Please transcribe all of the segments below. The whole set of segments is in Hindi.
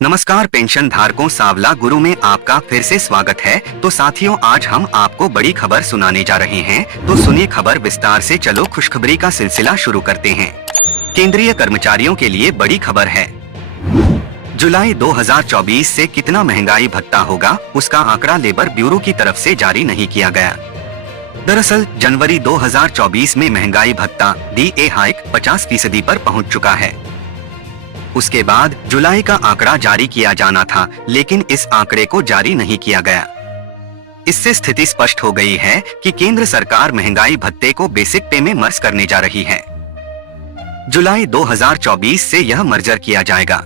नमस्कार पेंशन धारकों, सांवला गुरु में आपका फिर से स्वागत है। तो साथियों, आज हम आपको बड़ी खबर सुनाने जा रहे हैं। तो सुनिए खबर विस्तार से। चलो खुशखबरी का सिलसिला शुरू करते हैं। केंद्रीय कर्मचारियों के लिए बड़ी खबर है। जुलाई 2024 से कितना महंगाई भत्ता होगा, उसका आंकड़ा लेबर ब्यूरो की तरफ से जारी नहीं किया गया। दरअसल जनवरी 2024 में महंगाई भत्ता DA हाइक 50% पर पहुंच चुका है। उसके बाद जुलाई का आंकड़ा जारी किया जाना था, लेकिन इस आंकड़े को जारी नहीं किया गया। इससे स्थिति स्पष्ट हो गई है कि केंद्र सरकार महंगाई भत्ते को बेसिक पे में मर्ज करने जा रही है। जुलाई 2024 से यह मर्जर किया जाएगा।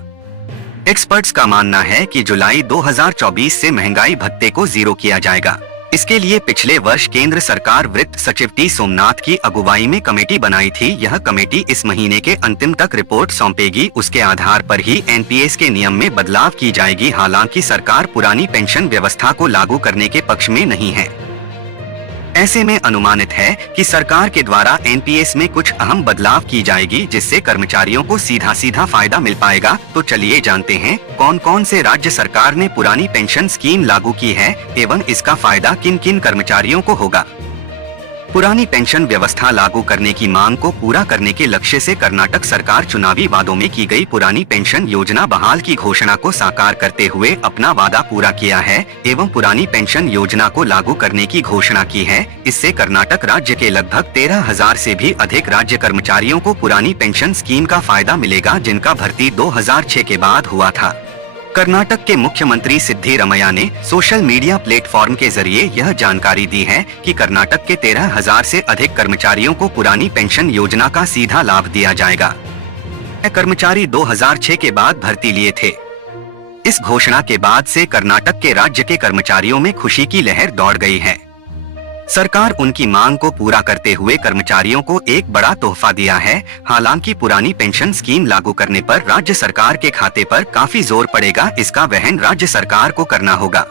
एक्सपर्ट्स का मानना है कि जुलाई 2024 से महंगाई भत्ते को जीरो किया जाएगा। इसके लिए पिछले वर्ष केंद्र सरकार वित्त सचिव टी सोमनाथ की अगुवाई में कमेटी बनाई थी। यह कमेटी इस महीने के अंतिम तक रिपोर्ट सौंपेगी। उसके आधार पर ही NPS के नियम में बदलाव की जाएगी। हालांकि सरकार पुरानी पेंशन व्यवस्था को लागू करने के पक्ष में नहीं है। ऐसे में अनुमानित है कि सरकार के द्वारा NPS में कुछ अहम बदलाव की जाएगी, जिससे कर्मचारियों को सीधा सीधा फायदा मिल पाएगा। तो चलिए जानते हैं कौन कौन से राज्य सरकार ने पुरानी पेंशन स्कीम लागू की है एवं इसका फायदा किन किन कर्मचारियों को होगा। पुरानी पेंशन व्यवस्था लागू करने की मांग को पूरा करने के लक्ष्य से कर्नाटक सरकार चुनावी वादों में की गई पुरानी पेंशन योजना बहाल की घोषणा को साकार करते हुए अपना वादा पूरा किया है एवं पुरानी पेंशन योजना को लागू करने की घोषणा की है। इससे कर्नाटक राज्य के लगभग 13,000 से भी अधिक राज्य कर्मचारियों को पुरानी पेंशन स्कीम का फायदा मिलेगा, जिनका भर्ती 2006 के बाद हुआ था। कर्नाटक के मुख्यमंत्री सिद्धिरमैया ने सोशल मीडिया प्लेटफॉर्म के जरिए यह जानकारी दी है कि कर्नाटक के 13,000 से अधिक कर्मचारियों को पुरानी पेंशन योजना का सीधा लाभ दिया जाएगा। यह कर्मचारी 2006 के बाद भर्ती लिए थे। इस घोषणा के बाद से कर्नाटक के राज्य के कर्मचारियों में खुशी की लहर दौड़ गई है। सरकार उनकी मांग को पूरा करते हुए कर्मचारियों को एक बड़ा तोहफा दिया है। हालांकि पुरानी पेंशन स्कीम लागू करने पर राज्य सरकार के खाते पर काफी जोर पड़ेगा। इसका वहन राज्य सरकार को करना होगा।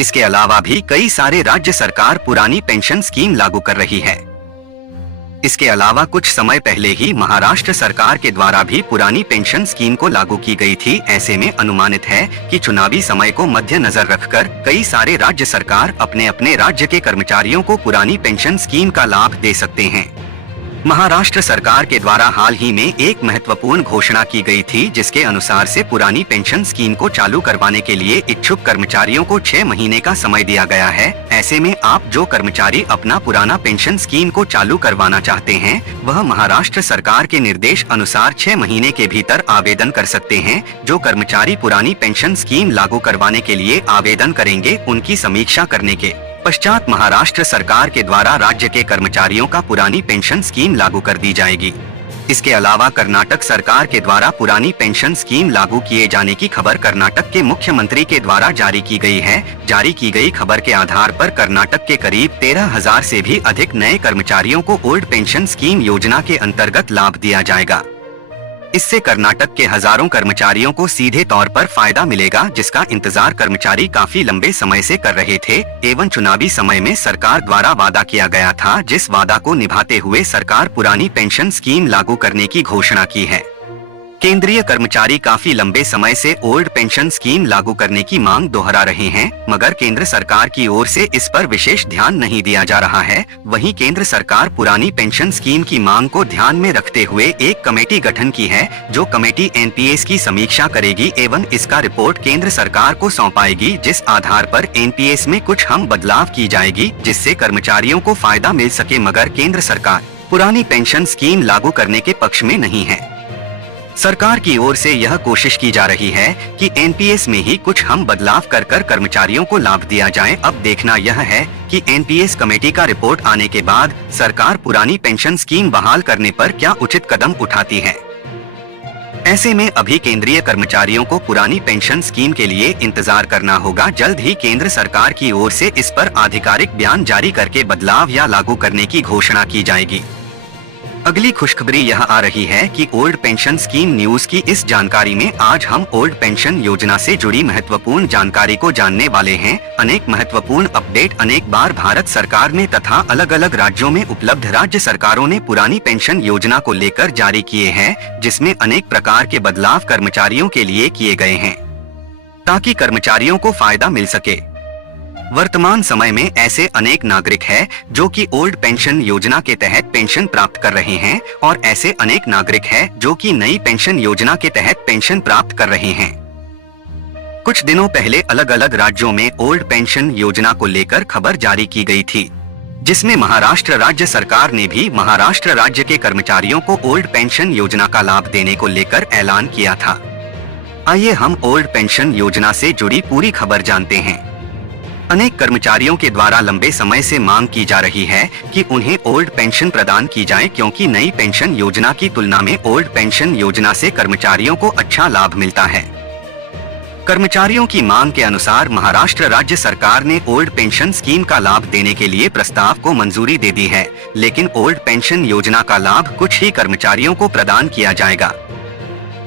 इसके अलावा भी कई सारे राज्य सरकार पुरानी पेंशन स्कीम लागू कर रही है। इसके अलावा कुछ समय पहले ही महाराष्ट्र सरकार के द्वारा भी पुरानी पेंशन स्कीम को लागू की गई थी। ऐसे में अनुमानित है कि चुनावी समय को मद्देनजर रखकर कई सारे राज्य सरकार अपने अपने राज्य के कर्मचारियों को पुरानी पेंशन स्कीम का लाभ दे सकते हैं। महाराष्ट्र सरकार के द्वारा हाल ही में एक महत्वपूर्ण घोषणा की गई थी, जिसके अनुसार से पुरानी पेंशन स्कीम को चालू करवाने के लिए इच्छुक कर्मचारियों को 6 महीने का समय दिया गया है। ऐसे में आप जो कर्मचारी अपना पुराना पेंशन स्कीम को चालू करवाना चाहते हैं, वह महाराष्ट्र सरकार के निर्देश अनुसार 6 महीने के भीतर आवेदन कर सकते हैं। जो कर्मचारी पुरानी पेंशन स्कीम लागू करवाने के लिए आवेदन करेंगे, उनकी समीक्षा करने के पश्चात महाराष्ट्र सरकार के द्वारा राज्य के कर्मचारियों का पुरानी पेंशन स्कीम लागू कर दी जाएगी। इसके अलावा कर्नाटक सरकार के द्वारा पुरानी पेंशन स्कीम लागू किए जाने की खबर कर्नाटक के मुख्यमंत्री के द्वारा जारी की गई है। जारी की गई खबर के आधार पर कर्नाटक के करीब 13,000 से भी अधिक नए कर्मचारियों को ओल्ड पेंशन स्कीम योजना के अंतर्गत लाभ दिया जाएगा। इससे कर्नाटक के हजारों कर्मचारियों को सीधे तौर पर फायदा मिलेगा, जिसका इंतजार कर्मचारी काफी लंबे समय से कर रहे थे एवं चुनावी समय में सरकार द्वारा वादा किया गया था, जिस वादा को निभाते हुए सरकार पुरानी पेंशन स्कीम लागू करने की घोषणा की है। केंद्रीय कर्मचारी काफी लंबे समय से ओल्ड पेंशन स्कीम लागू करने की मांग दोहरा रहे हैं, मगर केंद्र सरकार की ओर से इस पर विशेष ध्यान नहीं दिया जा रहा है। वहीं केंद्र सरकार पुरानी पेंशन स्कीम की मांग को ध्यान में रखते हुए एक कमेटी गठन की है, जो कमेटी NPS की समीक्षा करेगी एवं इसका रिपोर्ट केंद्र सरकार को सौंपाएगी, जिस आधार पर NPS में कुछ अहम बदलाव की जाएगी, जिससे कर्मचारियों को फायदा मिल सके। मगर केंद्र सरकार पुरानी पेंशन स्कीम लागू करने के पक्ष में नहीं है। सरकार की ओर से यह कोशिश की जा रही है कि NPS में ही कुछ हम बदलाव कर कर्मचारियों को लाभ दिया जाए। अब देखना यह है कि NPS कमेटी का रिपोर्ट आने के बाद सरकार पुरानी पेंशन स्कीम बहाल करने पर क्या उचित कदम उठाती है। ऐसे में अभी केंद्रीय कर्मचारियों को पुरानी पेंशन स्कीम के लिए इंतजार करना होगा। जल्द ही केंद्र सरकार की ओर से इस पर आधिकारिक बयान जारी करके बदलाव या लागू करने की घोषणा की जाएगी। अगली खुशखबरी यह आ रही है कि ओल्ड पेंशन स्कीम न्यूज की इस जानकारी में आज हम ओल्ड पेंशन योजना से जुड़ी महत्वपूर्ण जानकारी को जानने वाले हैं। अनेक महत्वपूर्ण अपडेट अनेक बार भारत सरकार ने तथा अलग अलग राज्यों में उपलब्ध राज्य सरकारों ने पुरानी पेंशन योजना को लेकर जारी किए हैं, जिसमें अनेक प्रकार के बदलाव कर्मचारियों के लिए किए गए हैं। ताकि कर्मचारियों को फायदा मिल सके। वर्तमान समय में ऐसे अनेक नागरिक हैं जो कि ओल्ड पेंशन योजना के तहत पेंशन प्राप्त कर रहे हैं और ऐसे अनेक नागरिक हैं जो कि नई पेंशन योजना के तहत पेंशन प्राप्त कर रहे हैं। कुछ दिनों पहले अलग अलग राज्यों में ओल्ड पेंशन योजना को लेकर खबर जारी की गई थी, जिसमें महाराष्ट्र राज्य सरकार ने भी महाराष्ट्र राज्य के कर्मचारियों को ओल्ड पेंशन योजना का लाभ देने को लेकर ऐलान किया था। आइए हम ओल्ड पेंशन योजना से जुड़ी पूरी खबर जानते हैं। अनेक कर्मचारियों के द्वारा लंबे समय से मांग की जा रही है कि उन्हें ओल्ड पेंशन प्रदान की जाए, क्योंकि नई पेंशन योजना की तुलना में ओल्ड पेंशन योजना से कर्मचारियों को अच्छा लाभ मिलता है। कर्मचारियों की मांग के अनुसार महाराष्ट्र राज्य सरकार ने ओल्ड पेंशन स्कीम का लाभ देने के लिए प्रस्ताव को मंजूरी दे दी है, लेकिन ओल्ड पेंशन योजना का लाभ कुछ ही कर्मचारियों को प्रदान किया जाएगा।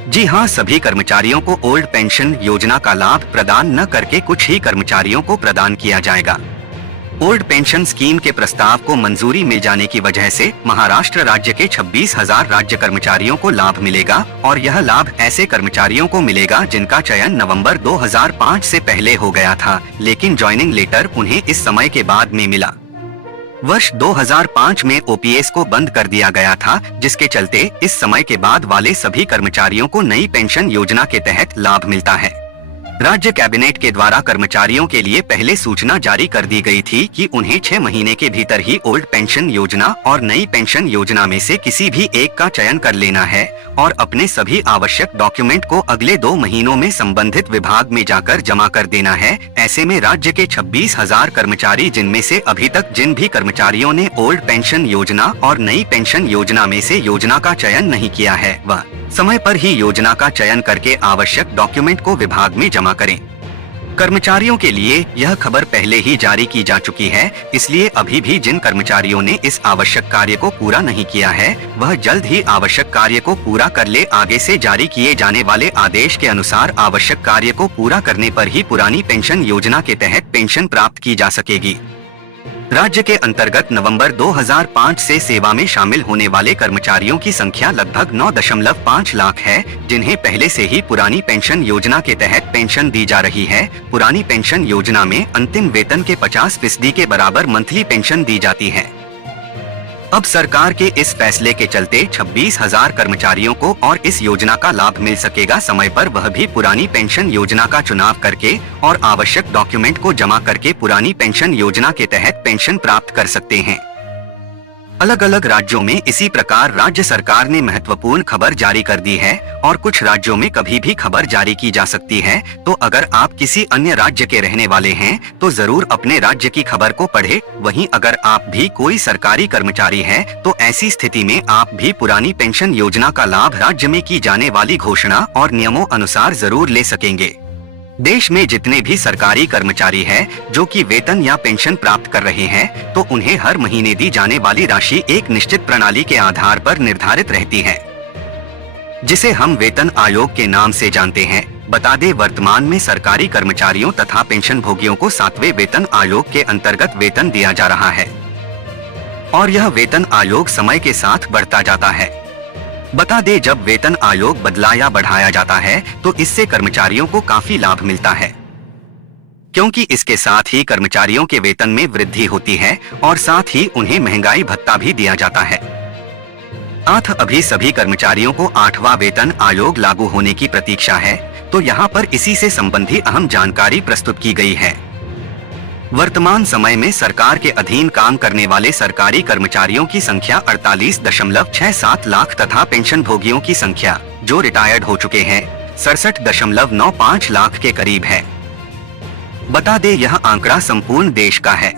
जी हां, सभी कर्मचारियों को ओल्ड पेंशन योजना का लाभ प्रदान न करके कुछ ही कर्मचारियों को प्रदान किया जाएगा। ओल्ड पेंशन स्कीम के प्रस्ताव को मंजूरी मिल जाने की वजह से महाराष्ट्र राज्य के 26,000 राज्य कर्मचारियों को लाभ मिलेगा और यह लाभ ऐसे कर्मचारियों को मिलेगा जिनका चयन नवंबर 2005 से पहले हो गया था, लेकिन ज्वाइनिंग लेटर उन्हें इस समय के बाद में मिला। वर्ष 2005 में ओपीएस को बंद कर दिया गया था, जिसके चलते इस समय के बाद वाले सभी कर्मचारियों को नई पेंशन योजना के तहत लाभ मिलता है। राज्य कैबिनेट के द्वारा कर्मचारियों के लिए पहले सूचना जारी कर दी गई थी कि उन्हें 6 महीने के भीतर ही ओल्ड पेंशन योजना और नई पेंशन योजना में से किसी भी एक का चयन कर लेना है और अपने सभी आवश्यक डॉक्यूमेंट को अगले 2 महीनों में संबंधित विभाग में जाकर जमा कर देना है। ऐसे में राज्य के 26,000 कर्मचारी, जिनमें से अभी तक जिन भी कर्मचारियों ने ओल्ड पेंशन योजना और नई पेंशन योजना में से योजना का चयन नहीं किया है, वह समय पर ही योजना का चयन करके आवश्यक डॉक्यूमेंट को विभाग में जमा करें। कर्मचारियों के लिए यह खबर पहले ही जारी की जा चुकी है, इसलिए अभी भी जिन कर्मचारियों ने इस आवश्यक कार्य को पूरा नहीं किया है, वह जल्द ही आवश्यक कार्य को पूरा कर ले। आगे से जारी किए जाने वाले आदेश के अनुसार आवश्यक कार्य को पूरा करने पर ही पुरानी पेंशन योजना के तहत पेंशन प्राप्त की जा सकेगी। राज्य के अंतर्गत नवंबर 2005 से सेवा में शामिल होने वाले कर्मचारियों की संख्या लगभग 9.5 लाख है, जिन्हें पहले से ही पुरानी पेंशन योजना के तहत पेंशन दी जा रही है। पुरानी पेंशन योजना में अंतिम वेतन के 50% के बराबर मंथली पेंशन दी जाती है। अब सरकार के इस फैसले के चलते 26,000 कर्मचारियों को और इस योजना का लाभ मिल सकेगा। समय पर वह भी पुरानी पेंशन योजना का चुनाव करके और आवश्यक डॉक्यूमेंट को जमा करके पुरानी पेंशन योजना के तहत पेंशन प्राप्त कर सकते हैं। अलग अलग राज्यों में इसी प्रकार राज्य सरकार ने महत्वपूर्ण खबर जारी कर दी है और कुछ राज्यों में कभी भी खबर जारी की जा सकती है। तो अगर आप किसी अन्य राज्य के रहने वाले हैं तो जरूर अपने राज्य की खबर को पढ़ें। वहीं अगर आप भी कोई सरकारी कर्मचारी हैं तो ऐसी स्थिति में आप भी पुरानी पेंशन योजना का लाभ राज्य में की जाने वाली घोषणा और नियमों अनुसार जरूर ले सकेंगे। देश में जितने भी सरकारी कर्मचारी हैं जो कि वेतन या पेंशन प्राप्त कर रहे हैं, तो उन्हें हर महीने दी जाने वाली राशि एक निश्चित प्रणाली के आधार पर निर्धारित रहती है, जिसे हम वेतन आयोग के नाम से जानते हैं। बता दें, वर्तमान में सरकारी कर्मचारियों तथा पेंशन भोगियों को 7वें वेतन आयोग के अंतर्गत वेतन दिया जा रहा है और यह वेतन आयोग समय के साथ बढ़ता जाता है। बता दे, जब वेतन आयोग बदला या बढ़ाया जाता है तो इससे कर्मचारियों को काफी लाभ मिलता है, क्योंकि इसके साथ ही कर्मचारियों के वेतन में वृद्धि होती है और साथ ही उन्हें महंगाई भत्ता भी दिया जाता है। अभी सभी कर्मचारियों को 8वां वेतन आयोग लागू होने की प्रतीक्षा है, तो यहाँ पर इसी से संबंधी अहम जानकारी प्रस्तुत की गई है। वर्तमान समय में सरकार के अधीन काम करने वाले सरकारी कर्मचारियों की संख्या 48.67 लाख तथा पेंशन भोगियों की संख्या जो रिटायर्ड हो चुके हैं 67.95 लाख के करीब है। बता दे, यह आंकड़ा संपूर्ण देश का है।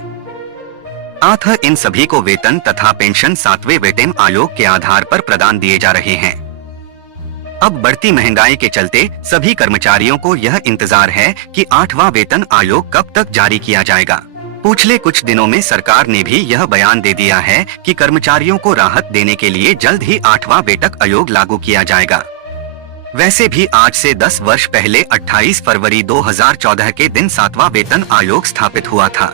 इन सभी को वेतन तथा पेंशन 7वें वेतन आयोग के आधार पर प्रदान दिए जा रहे हैं। अब बढ़ती महंगाई के चलते सभी कर्मचारियों को यह इंतजार है कि 8वां वेतन आयोग कब तक जारी किया जाएगा। पिछले कुछ दिनों में सरकार ने भी यह बयान दे दिया है कि कर्मचारियों को राहत देने के लिए जल्द ही 8वां वेतन आयोग लागू किया जाएगा। वैसे भी आज से 10 वर्ष पहले 28 फरवरी 2014 के दिन 7वां वेतन आयोग स्थापित हुआ था।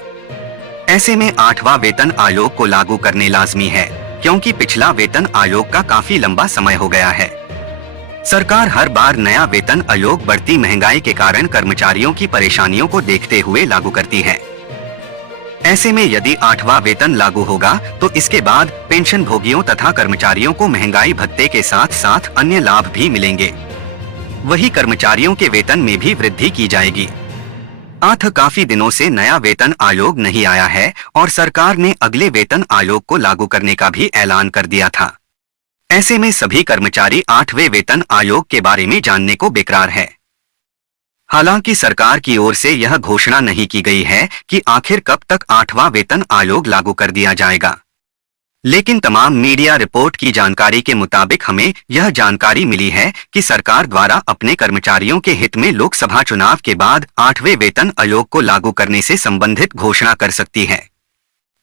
ऐसे में 8वां वेतन आयोग को लागू करने लाजमी है, क्योंकि पिछला वेतन आयोग का काफी लंबा समय हो गया है। सरकार हर बार नया वेतन आयोग बढ़ती महंगाई के कारण कर्मचारियों की परेशानियों को देखते हुए लागू करती है। ऐसे में यदि 8वां वेतन लागू होगा तो इसके बाद पेंशन भोगियों तथा कर्मचारियों को महंगाई भत्ते के साथ साथ अन्य लाभ भी मिलेंगे। वही कर्मचारियों के वेतन में भी वृद्धि की जाएगी। काफी दिनों से नया वेतन आयोग नहीं आया है और सरकार ने अगले वेतन आयोग को लागू करने का भी ऐलान कर दिया था। ऐसे में सभी कर्मचारी 8वें वेतन आयोग के बारे में जानने को बेकरार है। हालांकि सरकार की ओर से यह घोषणा नहीं की गई है कि आखिर कब तक 8वां वेतन आयोग लागू कर दिया जाएगा, लेकिन तमाम मीडिया रिपोर्ट की जानकारी के मुताबिक हमें यह जानकारी मिली है कि सरकार द्वारा अपने कर्मचारियों के हित में लोकसभा चुनाव के बाद 8वें वेतन आयोग को लागू करने से संबंधित घोषणा कर सकती है।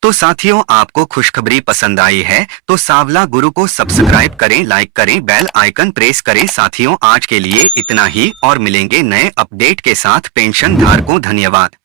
तो साथियों, आपको खुशखबरी पसंद आई है तो सांवला गुरु को सब्सक्राइब करें, लाइक करें, बेल आइकन प्रेस करें। साथियों, आज के लिए इतना ही और मिलेंगे नए अपडेट के साथ पेंशन धारकों। धन्यवाद।